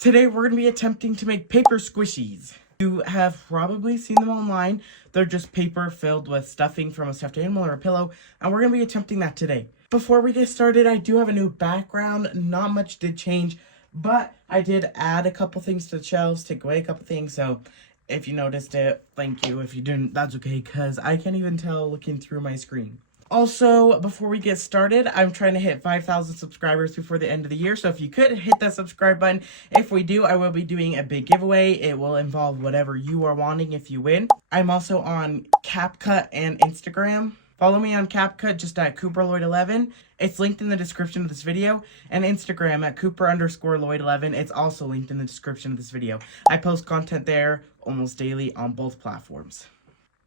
Today we're going to be attempting to make paper squishies. You have probably seen them online. They're just paper filled with stuffing from a stuffed animal or a pillow, and we're going to be attempting that today. Before we get started, I do have a new background. Not much did change, but I did add a couple things to the shelves, take away a couple things, so if you noticed it, thank you. If you didn't, that's okay, because I can't even tell looking through my screen. Also, before we get started, I'm trying to hit 5,000 subscribers before the end of the year, so if you could hit that subscribe button. If we do, I will be doing a big giveaway. It will involve whatever you are wanting if you win. I'm also on CapCut and Instagram. Follow me on CapCut just at CooperLloyd11. It's linked in the description of this video. And Instagram at Cooper_Lloyd11. It's also linked in the description of this video. I post content there almost daily on both platforms.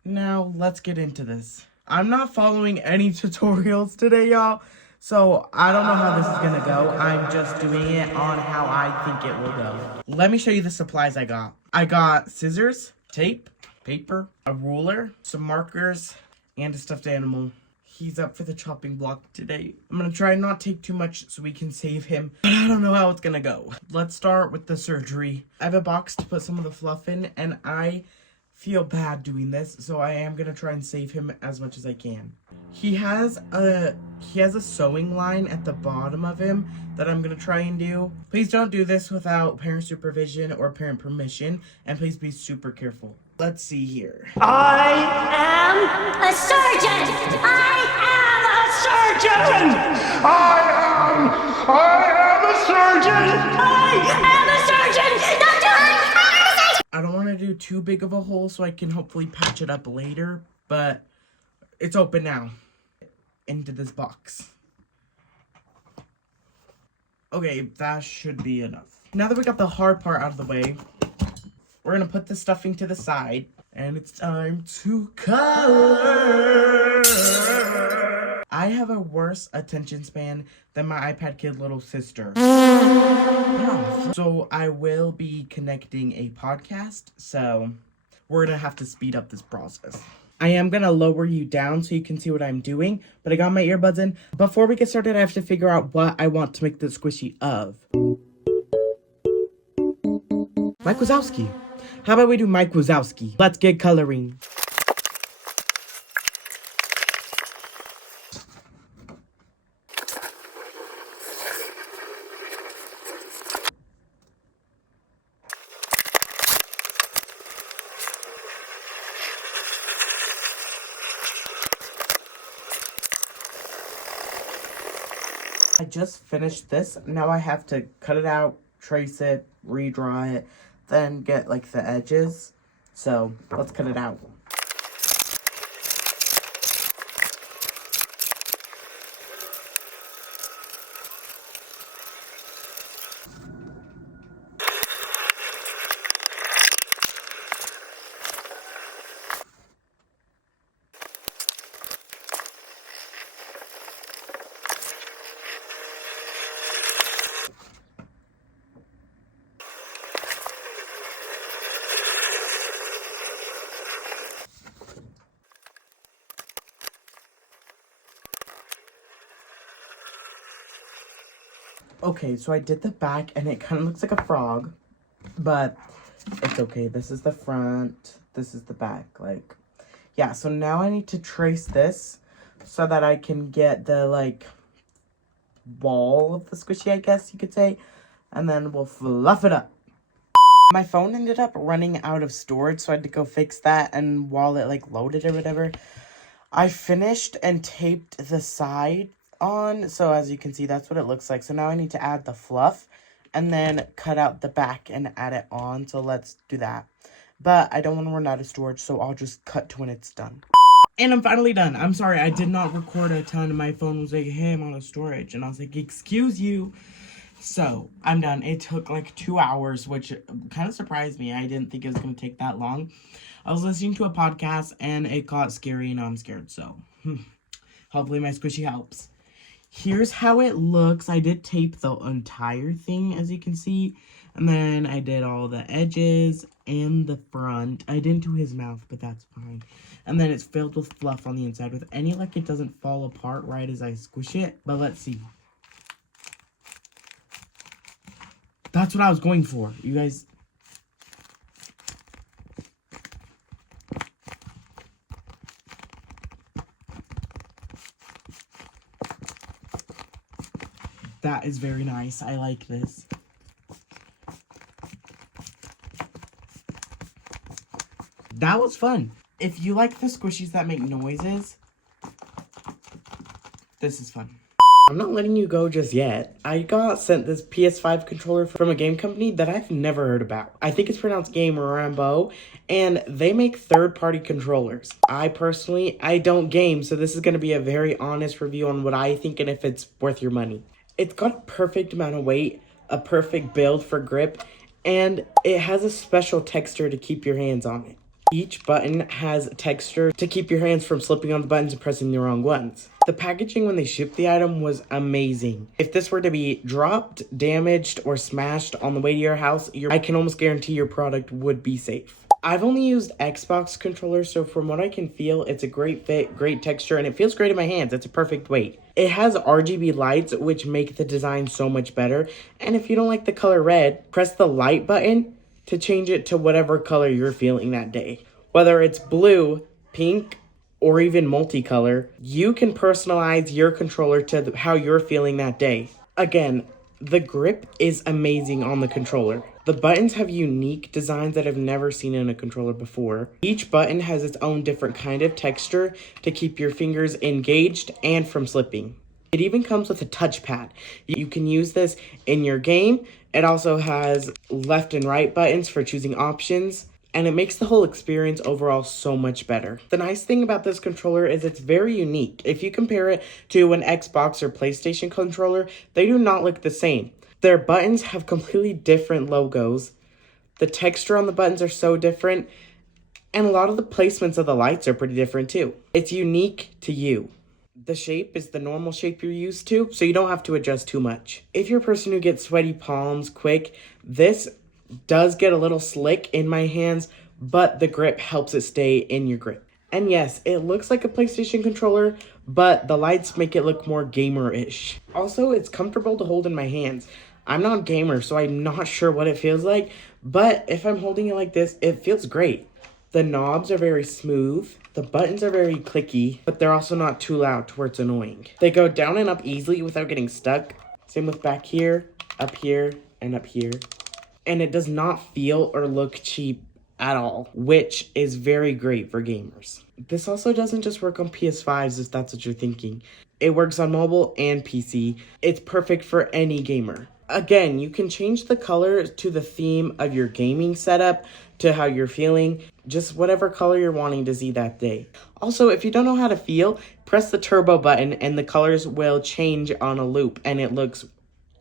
Now, let's get into this. I'm not following any tutorials today, y'all. So, I don't know how this is gonna go. I'm just doing it on how I think it will go. Let me show you the supplies I got. I got scissors, tape, paper, a ruler, some markers, and a stuffed animal. He's up for the chopping block today. I'm gonna try and not take too much so we can save him, but I don't know how it's gonna go. Let's start with the surgery. I have a box to put some of the fluff in, and I feel bad doing this, so I am gonna try and save him as much as I can. He has a sewing line at the bottom of him that I'm gonna try and do. Please don't do this without parent supervision or parent permission, and please be super careful. Let's see here. I am a surgeon! I am a surgeon! I am a surgeon! I am a surgeon! Doctor, I am a surgeon! I don't want to do too big of a hole so I can hopefully patch it up later, but it's open now. Into this box. Okay, that should be enough. Now that we got the hard part out of the way, we're going to put the stuffing to the side, and it's time to color. I have a worse attention span than my iPad kid little sister. So I will be connecting a podcast, so we're going to have to speed up this process. I am going to lower you down so you can see what I'm doing, but I got my earbuds in. Before we get started, I have to figure out what I want to make the squishy of. Mike Wazowski. How about we do Mike Wazowski? Let's get coloring. I just finished this. Now I have to cut it out, trace it, redraw it, then get like the edges. So let's cut it out. Okay, so I did the back, and it kind of looks like a frog, but it's okay. This is the front, this is the back, like, yeah. So now I need to trace this so that I can get the, like, wall of the squishy, I guess you could say, and then we'll fluff it up. My phone ended up running out of storage, so I had to go fix that, and while it, like, loaded or whatever, I finished and taped the side on, so as you can see, that's what it looks like. So now I need to add the fluff and then cut out the back and add it on. So let's do that, but I don't want to run out of storage, so I'll just cut to when it's done. And I'm finally done. I'm sorry, I did not record a ton. My phone was like, hey, I'm out of storage, and I was like, excuse you. So I'm done. It took like 2 hours, which kind of surprised me. I didn't think it was going to take that long. I was listening to a podcast and it got scary, and now I'm scared, so hopefully my squishy helps. Here's how it looks. I did tape the entire thing, as you can see. And then I did all the edges and the front. I didn't do his mouth, but that's fine. And then it's filled with fluff on the inside. With any luck, it doesn't fall apart right as I squish it. But let's see. That's what I was going for. You guys... That is very nice. I like this. That was fun. If you like the squishies that make noises, this is fun. I'm not letting you go just yet. I got sent this PS5 controller from a game company that I've never heard about. I think it's pronounced Game Rambo, and they make third-party controllers. I don't game, so this is going to be a very honest review on what I think and if it's worth your money. It's got a perfect amount of weight, a perfect build for grip, and it has a special texture to keep your hands on it. Each button has texture to keep your hands from slipping on the buttons and pressing the wrong ones. The packaging when they shipped the item was amazing. If this were to be dropped, damaged, or smashed on the way to your house, I can almost guarantee your product would be safe. I've only used Xbox controllers, so from what I can feel, it's a great fit, great texture, and it feels great in my hands. It's a perfect weight. It has RGB lights, which make the design so much better. And if you don't like the color red, press the light button to change it to whatever color you're feeling that day. Whether it's blue, pink, or even multicolor, you can personalize your controller to how you're feeling that day. Again, the grip is amazing on the controller. The buttons have unique designs that I've never seen in a controller before. Each button has its own different kind of texture to keep your fingers engaged and from slipping. It even comes with a touchpad. You can use this in your game. It also has left and right buttons for choosing options, and it makes the whole experience overall so much better. The nice thing about this controller is it's very unique. If you compare it to an Xbox or PlayStation controller, they do not look the same. Their buttons have completely different logos. The texture on the buttons are so different, and a lot of the placements of the lights are pretty different too. It's unique to you. The shape is the normal shape you're used to, so you don't have to adjust too much. If you're a person who gets sweaty palms quick, this does get a little slick in my hands, but the grip helps it stay in your grip. And yes, it looks like a PlayStation controller, but the lights make it look more gamer-ish. Also, it's comfortable to hold in my hands. I'm not a gamer, so I'm not sure what it feels like, but if I'm holding it like this, it feels great. The knobs are very smooth. The buttons are very clicky, but they're also not too loud to where it's annoying. They go down and up easily without getting stuck. Same with back here, and up here. And it does not feel or look cheap at all, which is very great for gamers. This also doesn't just work on PS5s if that's what you're thinking. It works on mobile and PC. It's perfect for any gamer. Again, you can change the color to the theme of your gaming setup, to how you're feeling, just whatever color you're wanting to see that day. Also, if you don't know how to feel, press the turbo button and the colors will change on a loop and it looks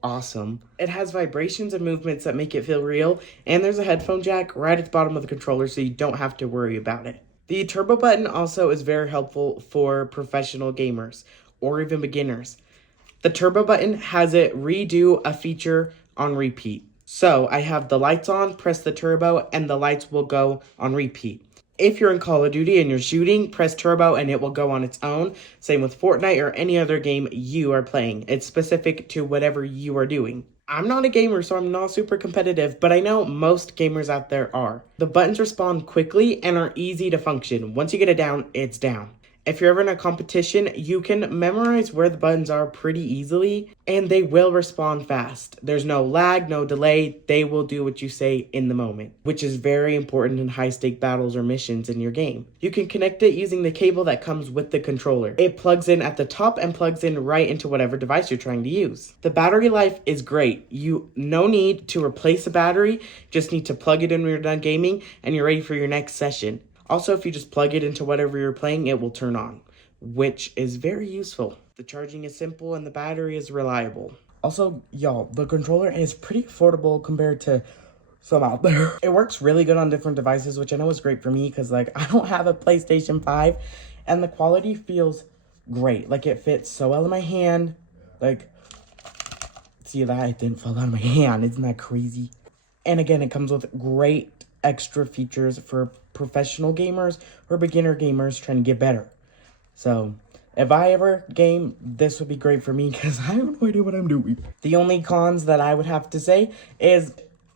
awesome. It has vibrations and movements that make it feel real, and there's a headphone jack right at the bottom of the controller so you don't have to worry about it. The turbo button also is very helpful for professional gamers or even beginners. The turbo button has it redo a feature on repeat. So I have the lights on, press the turbo, and the lights will go on repeat. If you're in Call of Duty and you're shooting, press turbo and it will go on its own. Same with Fortnite or any other game you are playing. It's specific to whatever you are doing. I'm not a gamer, so I'm not super competitive, but I know most gamers out there are. The buttons respond quickly and are easy to function. Once you get it down, it's down. If you're ever in a competition, you can memorize where the buttons are pretty easily, and they will respond fast. There's no lag, no delay. They will do what you say in the moment, which is very important in high-stake battles or missions in your game. You can connect it using the cable that comes with the controller. It plugs in at the top and plugs in right into whatever device you're trying to use. The battery life is great. No need to replace the battery, just need to plug it in when you're done gaming, and you're ready for your next session. Also, if you just plug it into whatever you're playing, it will turn on, which is very useful. The charging is simple and the battery is reliable. Also, y'all, the controller is pretty affordable compared to some out there. It works really good on different devices, which I know is great for me because, I don't have a PlayStation 5, and the quality feels great. It fits so well in my hand. See that? It didn't fall out of my hand. Isn't that crazy? And again, it comes with great extra features for professional gamers or beginner gamers trying to get better. So If I ever game, this would be great for me because I have no idea what I'm doing. The only cons that I would have to say is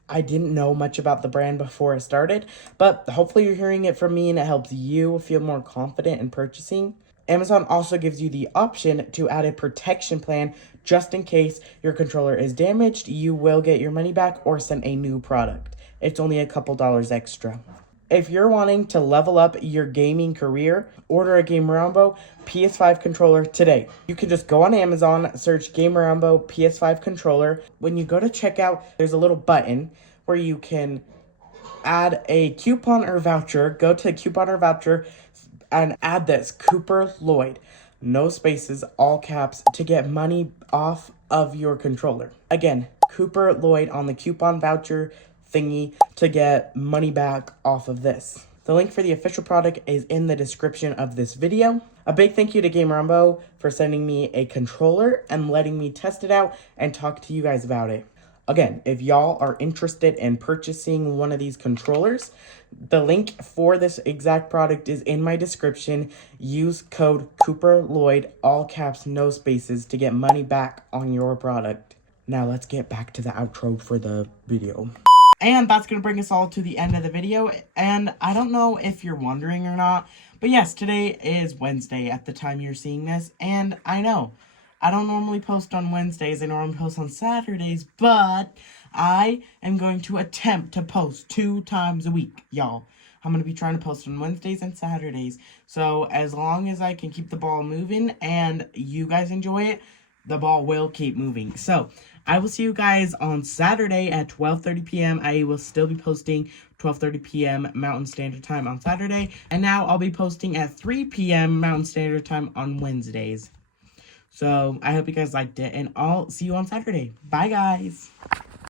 I didn't know much about the brand before I started, but hopefully you're hearing it from me and it helps you feel more confident in purchasing. Amazon also gives you the option to add a protection plan just in case your controller is damaged. You will get your money back or send a new product. It's only a couple dollars extra. If you're wanting to level up your gaming career, order a Gamerambo PS5 controller today. You can just go on Amazon, search Gamerambo PS5 controller. When you go to checkout, there's a little button where you can add a coupon or voucher. Go to coupon or voucher and add this Cooper Lloyd, no spaces, all caps, to get money off of your controller. Again, Cooper Lloyd on the coupon voucher thingy to get money back off of this. The link for the official product is in the description of this video. A big thank you to Gamerambo for sending me a controller and letting me test it out and talk to you guys about it. Again, if y'all are interested in purchasing one of these controllers, the link for this exact product is in my description. Use code Cooper Lloyd, all caps, no spaces, to get money back on your product. Now let's get back to the outro for the video. And that's going to bring us all to the end of the video. And I don't know if you're wondering or not, but yes, today is Wednesday at the time you're seeing this. And I know, I don't normally post on Wednesdays, I normally post on Saturdays, but I am going to attempt to post 2 times a week, y'all. I'm going to be trying to post on Wednesdays and Saturdays. So as long as I can keep the ball moving and you guys enjoy it, the ball will keep moving. So I will see you guys on Saturday at 12:30 p.m. I will still be posting 12:30 p.m. Mountain Standard Time on Saturday. And now I'll be posting at 3 p.m. Mountain Standard Time on Wednesdays. So I hope you guys liked it, and I'll see you on Saturday. Bye, guys.